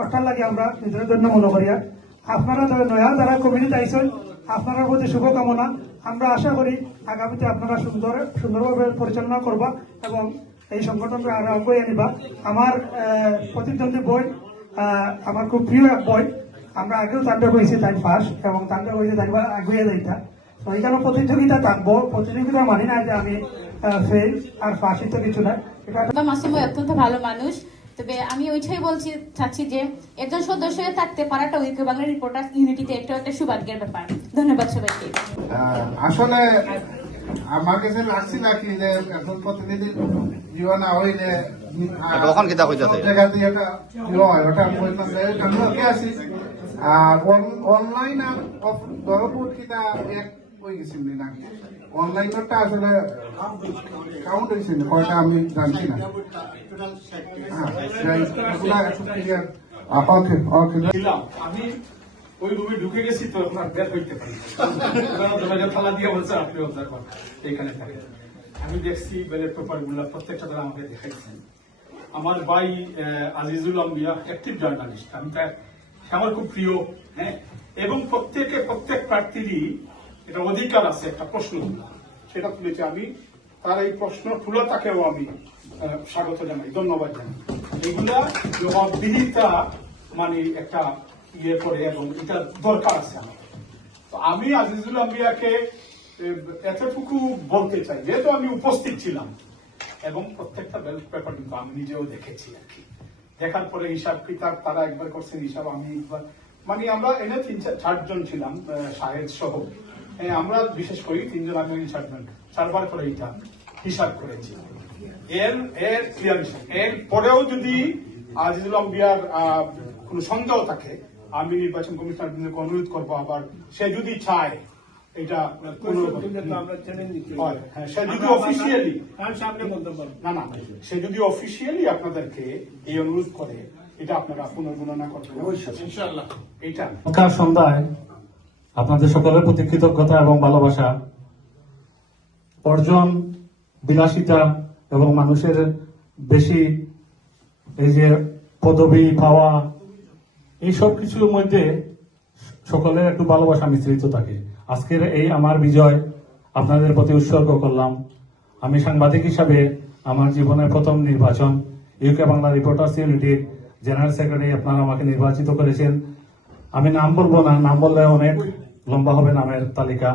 ওটার লাগে আমরা নিজের জন্য মনে করিয়া আপনারা নয়া যারা কমিটি আইসেন আপনার প্রতি শুভকামনা। আমরা আশা করি আগামীতে আপনারা সুন্দর, সুন্দরভাবে পরিচালনা করবা এবং এই সংগঠনকে আরও আগুয়ে আনিবা। আমার প্রতিদ্বন্দ্বী বই আমার খুব প্রিয় এক বই। আমরা আগেও তান্ডব হয়েছি তাই ফার্স্ট এবং তান্ডব হয়েছে তাই আগুয়ে যাইতা তো এখানে প্রতিযোগিতা থাকব প্রতিযোগিতা মানি না যে আমি ফেল আর ফার্স্টই তো কিছু না এটা বা অত্যন্ত ভালো মানুষ। তবে আমি ওইটাই বলছি চাচ্ছি যে একজন সদস্য হয়ে থাকতে পারাটা ঐক্য বাংলা রিপোর্টার ইউনিটিতে একটা একটা সৌভাগ্যের ব্যাপার। ধন্যবাদ সবাইকে। আসলে আমার কাছে লাগছে নাকি যে এখন প্রতিনিধি জীবন হইলে তখন কিতা হইতাছে? জায়গাতে এটা ইয়ে হয় ওটা আমি যে আমি ওকে আছি। আর অনলাইন আর দরপুর কিতা এক হয়ে আমি দেখছি ব্যালেট পেপারগুলা প্রত্যেকটা তারা আমাকে দেখাইছেন আমার ভাই আজিজুল আম্বিয়া অ্যাক্টিভ জার্নালিস্ট আমি তার আমার খুব প্রিয় হ্যাঁ? এবং প্রত্যেকে, প্রত্যেক প্রার্থীরই এটা অধিকার আছে, একটা প্রশ্ন তোলা। সেটা তুলেছি আমি। তার এই প্রশ্ন তুলে তাকেও আমি স্বাগত জানাই, ধন্যবাদ জানাই। এগুলা জবাবদিহিতা মানে একটা ইয়ে করে এবং এটা দরকার আছে আমার। তো আমি আজিজুল আম্বিয়াকে এতটুকু বলতে চাই, যেহেতু আমি উপস্থিত ছিলাম এবং প্রত্যেকটা ব্যালট পেপার কিন্তু আমি নিজেও দেখেছি আর কি। দেখার পরে হিসাব কিতাব তারা একবার করছেন, হিসাব আমি একবার মানে আমরা এনে তিন চার- চারজন ছিলাম শাহেদ সহ। আমরা বিশেষ করি তিনজন আমি উনি চারবার করে এটা হিসাব করেছি। এর এর ক্লিয়ার হিসাব এর পরেও যদি আজিজুল আম্বিয়ার কোনো সন্দেহ থাকে আমি নির্বাচন কমিশনার অনুরোধ করব আবার। সে যদি চায় এটা কোনো সে যদি অফিসিয়ালি না না সে যদি অফিসিয়ালি আপনাদেরকে এই অনুরোধ করে এটা আপনারা পুনর্গণনা করবেন। ইনশাআল্লাহ। এটা। সন্ধ্যায় আপনাদের সকলের প্রতি কৃতজ্ঞতা এবং ভালোবাসা। অর্জন, বিলাসিতা এবং মানুষের বেশি এই যে পদবি, পাওয়া, এই সব কিছুর মধ্যে সকলের একটু ভালোবাসা মিশ্রিত থাকে। আজকের এই আমার বিজয় আপনাদের প্রতি উৎসর্গ করলাম। আমি সাংবাদিক হিসাবে আমার জীবনের প্রথম নির্বাচন ইউকে বাংলা রিপোর্টার্স ইউনিটির জেনারেল সেক্রেটারি আপনারা আমাকে নির্বাচিত করেছেন। আমি নাম বলব না, নাম বললে অনেক। লম্বা হবে নামের তালিকা।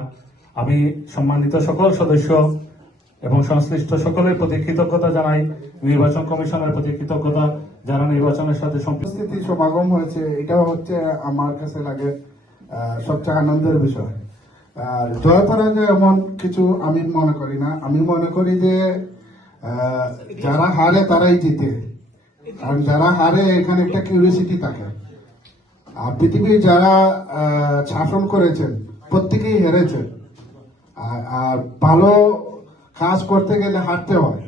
আমি সম্মানিত সকল সদস্য এবং সংশ্লিষ্ট সকলের প্রতি কৃতজ্ঞতা জানাই। নির্বাচন কমিশনের প্রতি কৃতজ্ঞতা যারা নির্বাচনের সাথে সম্পৃক্ত সমাগম হয়েছে, এটাও হচ্ছে আমার কাছে লাগে সবচেয়ে আনন্দের বিষয়। আর জয় পরাজয় এমন কিছু আমি মনে করি না। আমি মনে করি যে যারা হারে তারাই জিতে। কারণ যারা হারে এখানে একটা কিউরিয়াসিটি থাকে। আর পৃথিবীর যারা শাসন করেছেন প্রত্যেকেই হেরেছেন। আর- ভালো কাজ করতে গেলে হাঁটতে হয়।